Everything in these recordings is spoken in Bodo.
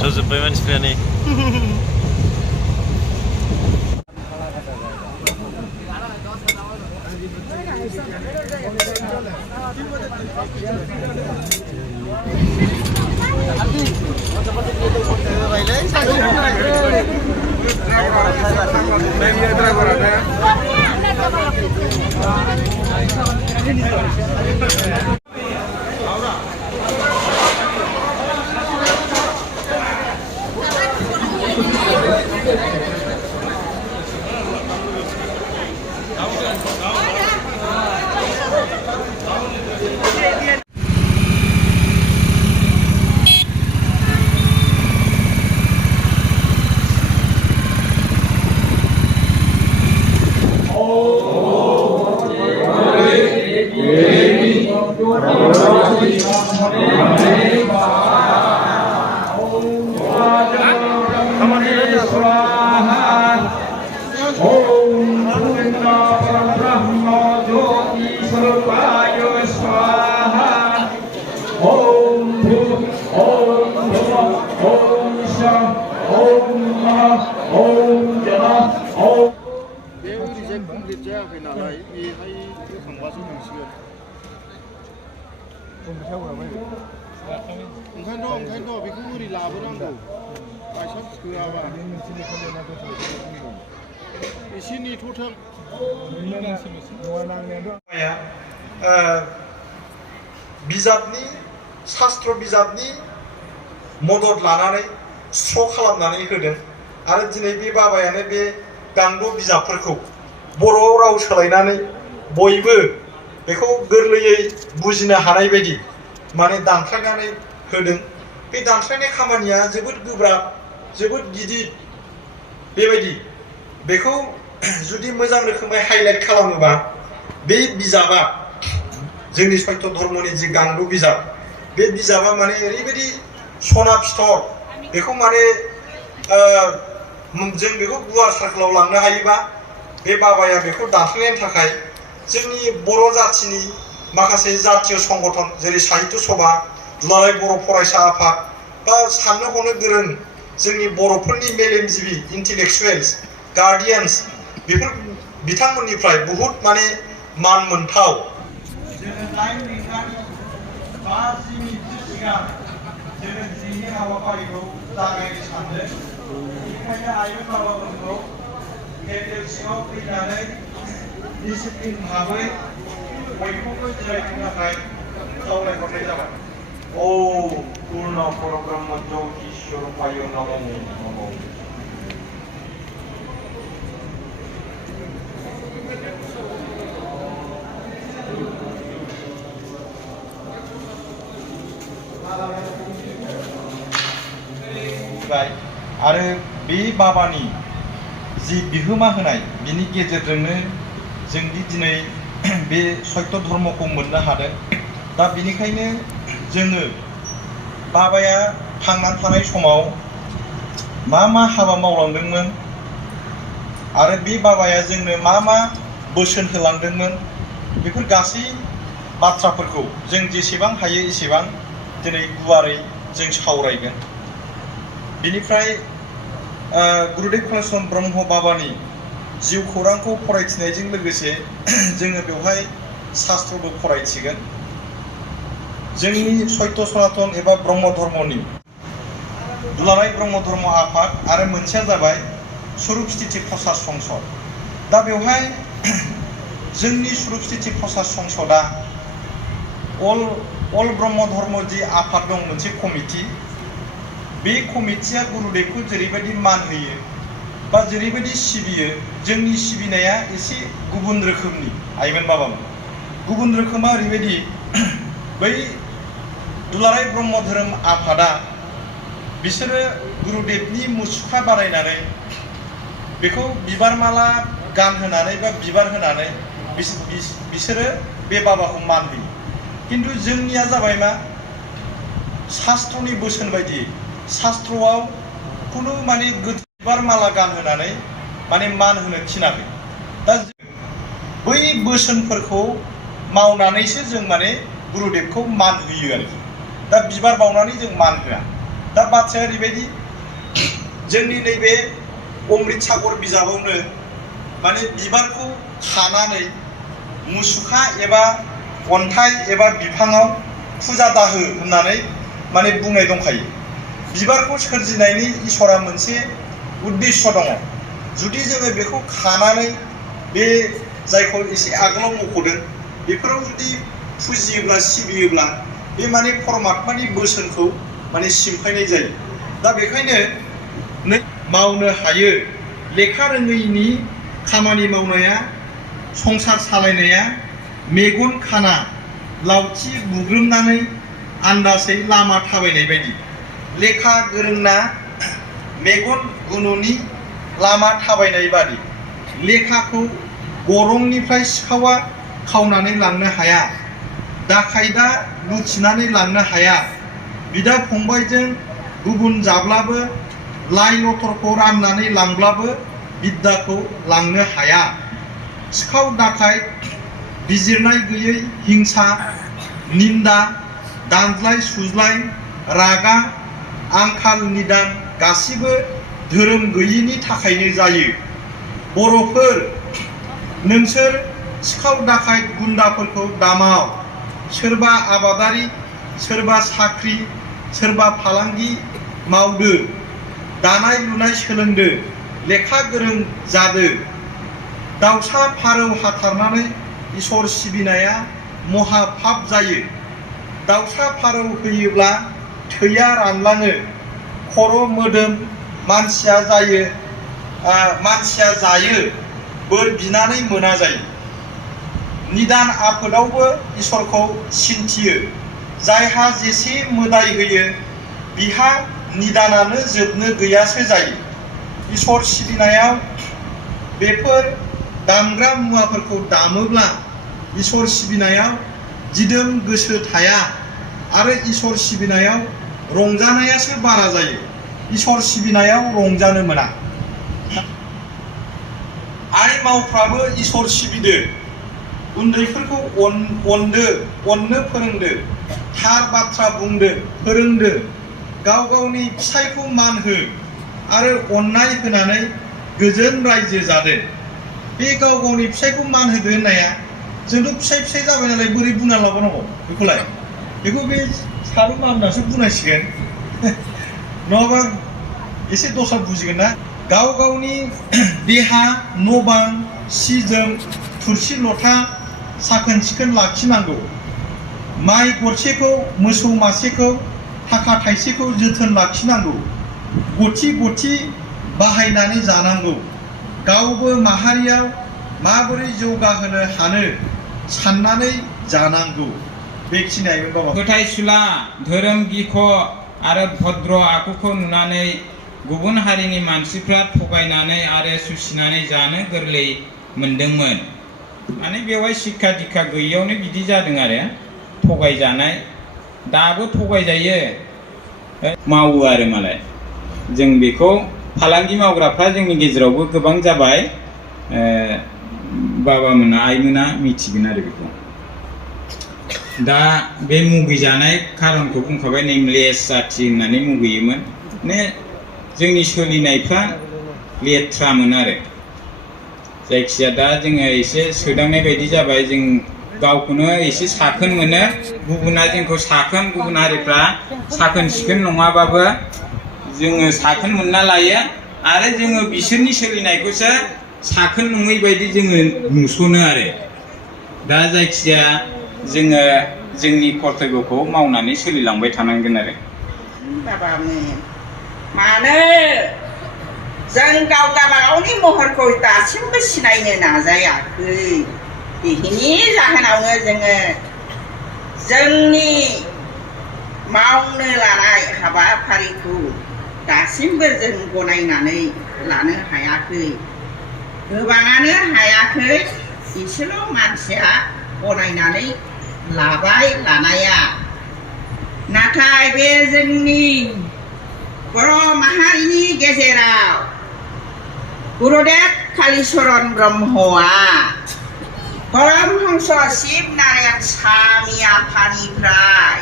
मोनथ'जोब्बाय मानसिफ्रा नै जायाखै नालाय बेहाय होखांबासो मोनसिगोन ओंखायनोथ' बेखौ ओरै लाबोनांगौ बायसान्स होआबा एसे नेथ'थों बिजाबनि शास्त्र बिजाबनि मदद लानानै स्र' खालामनानै होदों आरो दिनै बे बाबायानो बे गांद' बिजाबफोरखौ बर' राव सोलायनानै बयबो बेखौ गोरलैयै बुजिनो हानाय बायदि माने दानस्लायनानै होदों। बे दानस्लायनाय खामानिया जोबोद गोब्राब जोबोद गिदिर बेबायदि बेखौ जुदि मोजां रोखोमै हाइलाइट खालामोबा बे बिजाबा जोंनि सत्य धर्मनि जि गांद' बिजाब बे बिजाबा माने ओरैबायदि सना फिथर बेखौ माने जों बेखौ गुवार सार्कलाव लांनो हायोबा बे बाबाया बेखौ दानस्लायनायनि थाखाय जोंनि बर' जाथिनि माखासे जातीय संगठन जेरै साहित्य सभा दुलाराय बर' फरायसा आफाद बा साननो हनो गोरों जोंनि बर'फोरनि मेलेमजिबि इन्टेलेक्सुवेल्स गार्डियान्स बेफोर बिथांमोननिफ्राय बहुद माने मान मोनथाव जोङो 9 रिंगानि 5 मिनिट सिगां जोङो दिनैनि हाबाफारिखौ जागायनो सानदों। बेनिखायनो आइजो बाबाफोरखौ केन्देल सिङाव फैनानै डिसिप्लिन भाबै बयखौबो जिरायनो थाखाय खावलायहरनाय जाबाय। ॐ पूर्ण परब्रह्म ज्योतिष्वरूपाय नमो नमः। आरो बे बाबानि जि बिहोमा होनाय बिनि गेजेरजोंनो जोंदि दिनै बे सत्य धर्मखौ मोननो हादों। दा बिनिखायनो जोङो बाबाया थांनानै थानाय समाव मा हाबा मावलांदोंमोन आरो बे बाबाया जोंनो मा बोसोन होलांदोंमोन बेफोर गासै बाथ्राफोरखौ जों जेसेबां हायो एसेबां दिनै गुवारै जों सावरायगोन। बेनिफ्राय गुरुदेव कालिचरण ब्रह्म बाबानि जिउ खौरांखौ फरायथिनायजों लोगोसे जोङो बेवहाय शास्त्रबो फरायथिगोन। जोंनि सत्य सनातन एबा ब्रह्म धर्मनि दुलाराय ब्रह्म धर्म आफाद आरो मोनसेया जाबाय स्वरूप स्थिति प्रसार संसद। दा बेवहाय जोंनि स्वरूप स्थिति प्रसार संसदआ अल ब्रह्म धर्म जि आफाद दं मोनसे कमिटि बे कमिटिया गुरुदेवखौ जेरैबायदि मान होयो बा जेरैबायदि सिबियो जोंनि सिबिनाया एसे गुबुन रोखोमनि आइमोन बाबामोन। गुबुन रोखोमा ओरैबायदि बै दुलाराय ब्रह्म धोरोम आफादा बिसोरो गुरुदेवनि मुसुखा बानायनानै बेखौ बिबार माला गानहोनानै बा बिबार होनानै बिसोरो बे बाबाखौ मान होयो। किन्तु जोंनिया जाबाय मा शास्त्रनि बोसोन बायदियै शास्त्रआव खुनु माने बिबार माला गानहोनानै माने मान होनो थिनाखै। दा बै बोसोनफोरखौ मावनानैसो जों माने गुरुदेवखौ मान होयो आरोखि। दा बिबार बावनानै जों मान होआ। दा बाथ्राया ओरैबायदि जोंनि नैबे अमृत सागर बिजाबावनो माने बिबारखौ खानानै मुसुखा एबा अन्थाइ एबा बिफाङाव फुजा दाहो होननानै माने बुंनाय दंखायो। बिबारखौ सोरजिनायनि इसोरा मोनसे उद्देश्य दङ। जुदि जोङो बेखौ खानानै बे जायखौ एसे आगोलाव मख'दों बेफोराव जुदि फुजियोब्ला सिबियोब्ला बे माने परमात्मानि बोसोनखौ माने सिमफायनाय जायो। दा बेखायनो मावनो हायो। लेखा रोङैनि खामानि मावनाया संसार सालायनाया मेगन खाना लावथि बुग्रोमनानै आन्दासै लामा थाबायनाय बायदि। लेखा गोरोंना मेगन गुनुनि लामा थाबायनाय बादि। लेखाखौ गरंनिफ्राय सिखावा खावनानै लांनो हाया, दाखायदा लुथिनानै लांनो हाया। बिदा फंबायजों गुबुन जाब्लाबो लाइ लथरखौ राननानै लांब्लाबो बिद्दाखौ लांनो हाया। सिखाव दाखाय बिजिरनाय गैयै हिंसा, निन्दा, दानज्लाय सुज्लाय, रागा, आंखाल निदान गासिबो धोरोम गैयिनि थाखायनो जायो। बर'फोर, नोंसोर सिखाव दाखाय गुन्दाफोरखौ दामाव। सोरबा आबादारि, सोरबा साख्रि, सोरबा फालांगि मावदो, दानाय लुनाय सोलोंदो, लेखा गोरों जादो। दाउसा फारौ हाथारनानै इसोर सिबिनाया महा पाप जायो। दाउसा फारौ होयोब्ला थैया रानलाङो, खर' मोदोम मानसिया जायो, बोर बिनानै मोना जायो। निदान आफोदावबो इसोरखौ सिन्थियो। जायहा जेसे मोदाय होयो बिहा निदानानो जोबनो गैयासो जायो। इसोर सिबिनायाव बेफोर दामग्रा मुवाफोरखौ दामोब्ला इसोर सिबिनायाव दिदोम गोसो थाया आरो इसोर सिबिनायाव रंजानायासो बारा जायो। इसोर सिबिनायाव रंजानो मोना। आइ मावफ्राबो इसोर सिबिदो, उन्दैफोरखौ अननो फोरोंदो, थार बाथ्रा बुंदो फोरोंदो, गाव गावनि फिसायखौ मान हो आरो अननाय होनानै गोजोन रायजो जादो। बे गाव गावनि फिसायखौ मान होदो होननाया जोंथ' फिसाय जाबाय नालाय बोरै बुंना लाबावनांगौ बेखौलाय? बेखौ बे सारु मामनासो बुंनांसिगोन नङाबा एसे दस्रा बुजिगोन ना। गाव गावनि देहा न' बां सि जोम थुरसि लथा साखोन सिखोन लाखिनांगौ। माइ गरसेखौ मोसौ मासेखौ थाखा थाइसेखौ जोथोन लाखिनांगौ। गथि बाहायनानै जानांगौ। गावबो माहारियाव माबोरै जौगाहोनो हानो साननानै जानांगौ। बेखिनियानो बाबा। फोथायसुला, धोरोम गिख' आरो भद्र आखुखौ नुनानै गुबुन हारिनि मानसिफ्रा थगायनानै आरो सुसिनानै जानो गोरलै मोनदोंमोन। माने बेवहाय शिक्षा दीक्षा गैयियावनो बिदि जादों आरो थगायजानाय। दाबो थगायजायो, मावो आरो मालाय। जों बेखौ फालांगि मावग्राफ्रा जोंनि गेजेरावबो गोबां जाबाय। बाबामोना आइमोना मिथिगोन आरो बेखौ। दा बे मुगैजानाय खारनखौ बुंखाबाय, नेमलेस जाथि होननानै मुगैयोमोन। माने जोंनि सोलिनायफ्रा लेथ्रामोन आरो। जायखिजाया दा जोङो एसे सोदांनाय बायदि जाबाय। जों गावखौनो एसे साखोन मोनो। गुबुना जोंखौ साखोन, गुबुन हारिफ्रा साखोन सिखोन नङाबाबो जोङो साखोन मोनना लायो आरो जोङो बिसोरनि सोलिनायखौसो साखोन नङै बायदि जोङो नुसनो आरो। दा जायखिजाया जोङो जोंनि कर्तब्यखौ मावनानै सोलिलांबाय थानांगोन आरो। मानो जों गावगाबागावनि महरखौ दासिमबो सिनायनो नाजायाखै। बेनि जाहोनावनो जोङो जोंनि मावनो लानाय हाबाफारिखौ दासिमबो जों गनायनानै लानो हायाखै। गोबाङानो हायाखै, एसेल' मानसिया गनायनानै लाबाय लानाया। नाथाय बे जोंनि बर' माहारिनि गेजेराव गुरुदेव कालिचरण ब्रह्मआ परमहंस शिब नारायण स्वामी आफानिफ्राय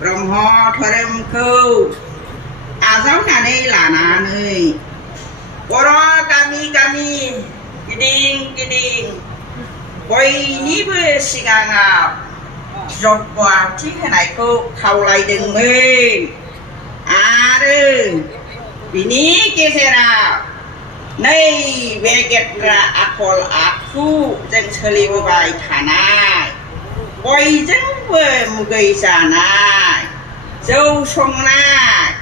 ब्रह्म धोरोमखौ आजावनानै लानानै बर' गामि गामि गिदिं गिदिं बयनिबो सिगाङाव जग्य आहुति होनायखौ खावलायदोंमोन आरो बिनि गेजेराव नैबे गेद्रा आखल आखु जों सोलिबोबाय थानाय बयजोंबो मुगै जानाय जौ संनाय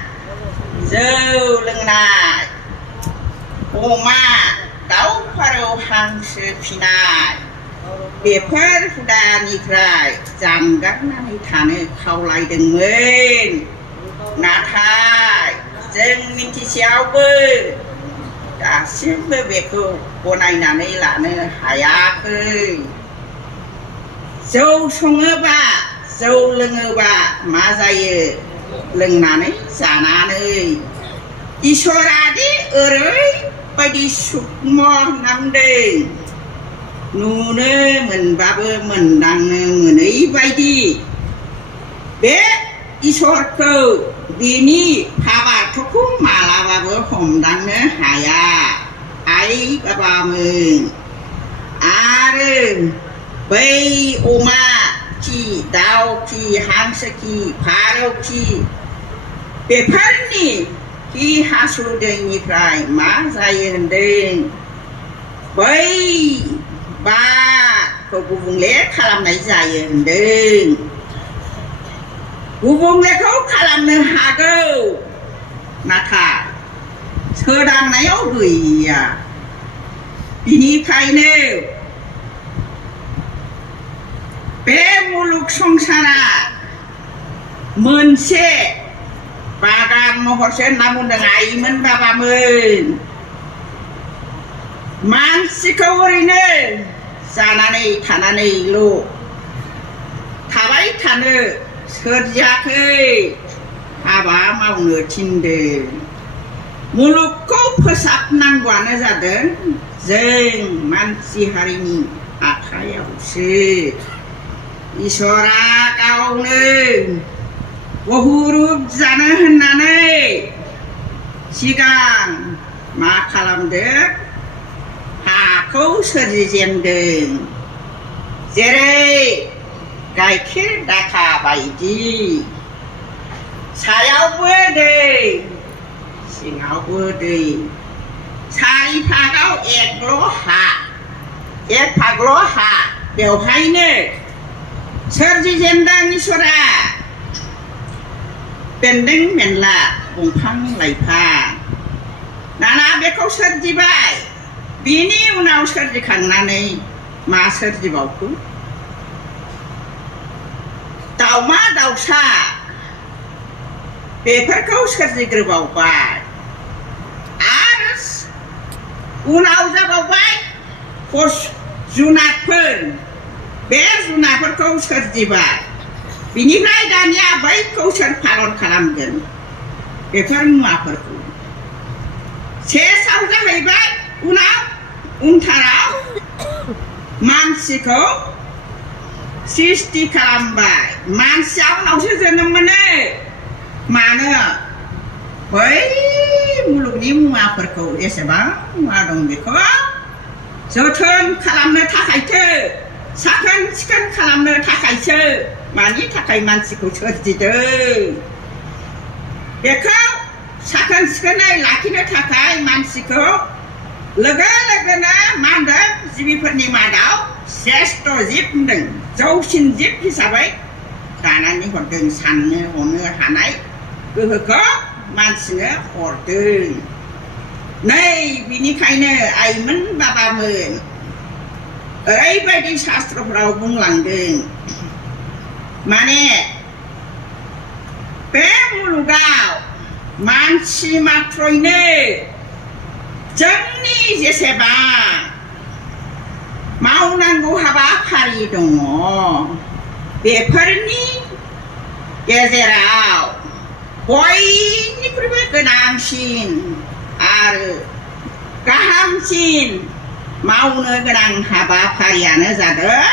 जौ लोंनाय अमा दाउ फारौ हांसो फिनाय बेफोर हुदानिफ्राय जानगारनानै थानो खावलायदोंमोन नाथाय जों मिथिसेयावबो दासिमबो बेखौ गनायनानै लानो हायाखै जौ सङोबा जौ लोङोबा मा जायो लोंनानै जानानै इसोरादि ओरैबायदि सुक्ष्म नामदों नुनो मोनबाबो मोनदांनो मोनै बायदि बे इसोरखौ बिनि हाबाखौ मालाबाबो हमदांनो हाया आइ बाबामोन आरो बै अमा खि दाउ खि हांसो खि फारौ खि बेफोरनि खि हासुदैनिफ्राय मा जायो होनदों बै बारखौ गुबुंले खालामनाय जायो होनदों गुबुंलेखौ खालामनो हागौ नाथाय सोदांनायाव गैया बिनिखायनो बे मुलुग संसारा मोनसे बागान महरसो होनना बुंदों आइमोन बाबामोन मानसिखौ ओरैनो जानानै थानानैल' थाबाय थानो सोरजियाखै हाबा मावनो थिनदों मुलुगखौ फोसाबनांगौआनो जादों जों मानसि हारिनि आखायावसो इसोरा गावनो बहुरुप जानो होननानै सिगां मा खालामदों हाखौ सोरजिजेनदों जेरै गाइखेर दाखा बायदि सायावबो दै सिङावबो दै सारि भागाव एक भागल' हा बेवहायनो सोरजिजेनदों इसोरा बेन्दों बेनला दंफां लाइफां दाना बेखौ सोरजिबाय बिनि उनाव सोरजिखांनानै मा सोरजिबावखो दाउमा दाउसा बेफोरखौ सोरजिग्रोबावबाय आरो उनाव जाबावबाय जुनारफोर बे जुनारफोरखौ सोरजिबाय बिनिफ्राय दानिया बैखौ सोर पालन खालामगोन बेफोर मुवाफोरखौ शेषआव जाहैबाय उनथाराव मानसिखौ सृष्टि खालामबाय मानसिया उनावसो जोनोम मोनो मानो बै मुलुगनि मुवाफोरखौ एसेबां मुवा दं बेखौ जोथोन खालामनो थाखायसो साखोन सिखोन खालामनो थाखायसो मानि थाखाय मानसिखौ सोरजिदों बेखौ साखोन सिखोनै लाखिनो थाखाय मानसिखौ लोगो लोगोनो मा होनदों जिबिफोरनि मादाव श्रेष्ठ जिब होनदों जौसिन जिब हिसाबै दानानै हरदों साननो हनो हानाय गोहोखौ मानसिनो हरदों नै बिनिखायनो आइमोन बाबामोन ओरैबायदि शास्त्रफोराव बुंलांदों माने बे मुलुगाव मानसि मात्रयैनो जोंनि जेसेबां मावनांगौ हाबाफारि दङ बेफोरनि गेजेराव बयनिख्रुइबो गोनांसिन आरो गाहामसिन मावनो गोनां हाबाफारियानो जादों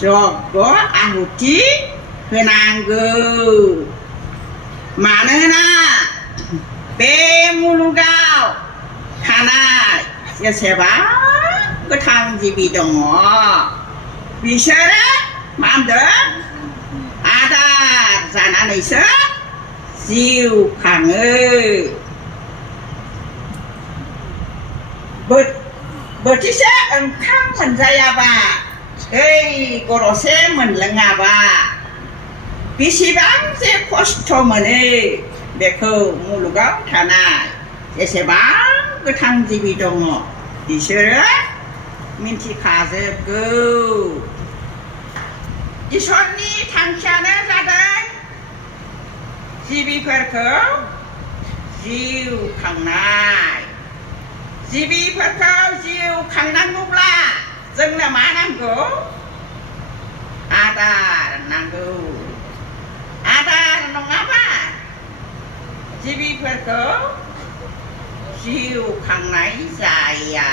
जग्य आहुति होनांगौ मानोना बे मुलुगाव थानाय जेसेबां गोथां जिबि दङ बिसोरो मा होनदों आदार जानानैसो जिउ खाङो बोथिसे ओंखाम मोनजायाबा दै गरसे मोनलोङाबा बेसेबां जे खस्थ' मोनो बेखौ मुलुगाव थानाय जेसेबां गोथां जिबि दङ बिसोरो मिन्थिखाजोबगौ इसोरनि थांखियानो जादों जिबिफोरखौ जिउ खांनाय जिबिफोरखौ जिउ खांनांगौब्ला जोंनो मा नांगौ आदार नांगौ आदार नङाबा जिबिफोरखौ जिउ खांनाय जाया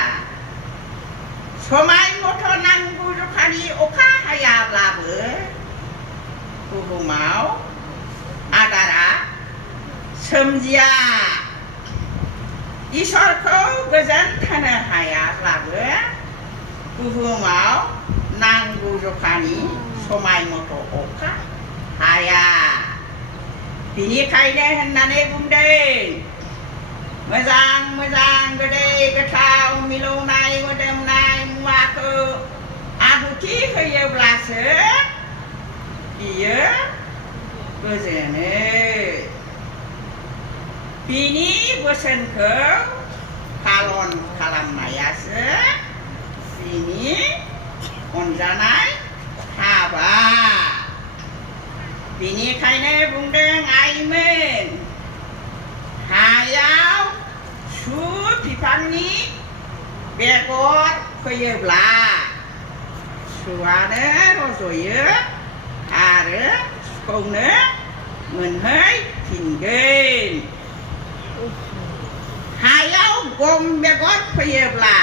समाय मथ' नांगौ जखानि अखा हायाब्लाबो बुहुमाव आदारा सोमजिया इसोरखौ गोजोन होनो हायाब्लाबो बुहुमाव नांगौ जखानि समाय मथ' अखा हाया बिनिखायनो होननानै बुंदों मोजां मोजां गोदै गोथाव मिलौनाय मोदोमनाय मुवाखौ आहुति होयोब्लासो बियो गोजोनो बिनि बोसोनखौ पालन खालामनायासो बिनि अनजानाय हाबा बिनिखायनो बुंदों आइमोन हायाव सु बिफांनि बेगर फोयोब्ला सुआनो रज'यो आरो सुखौनो मोनहैफिनगोन हायाव गम बेगर फोयोब्ला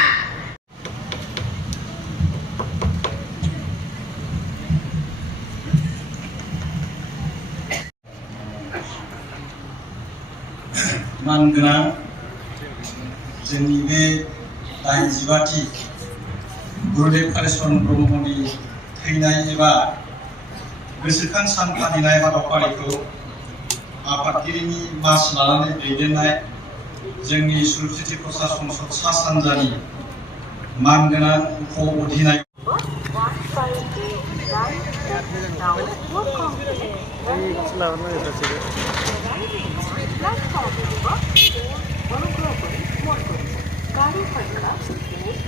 मानगोनां जोंनि बे 85थि गुरुदेव कालिचरन ब्रह्मनि थैनाय एबा गोसोखां सान फालिनाय हाबाफारिखौ आफादगिरिनि मास लानानै दैदेननाय जोंनि सुलुसिति प्रसाद संसद सा सानजानि मानगोनां उप अधिनायक गाड़ी संख्या 1,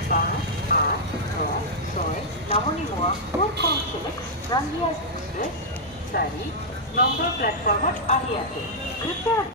5, 8, 9, 10 নামনিমোৱা কোন সিলেক্ট ৰংগিয়া এক্সপ্ৰেছ 4 নম্বৰ প্লেটফৰ্মত আহি আছে।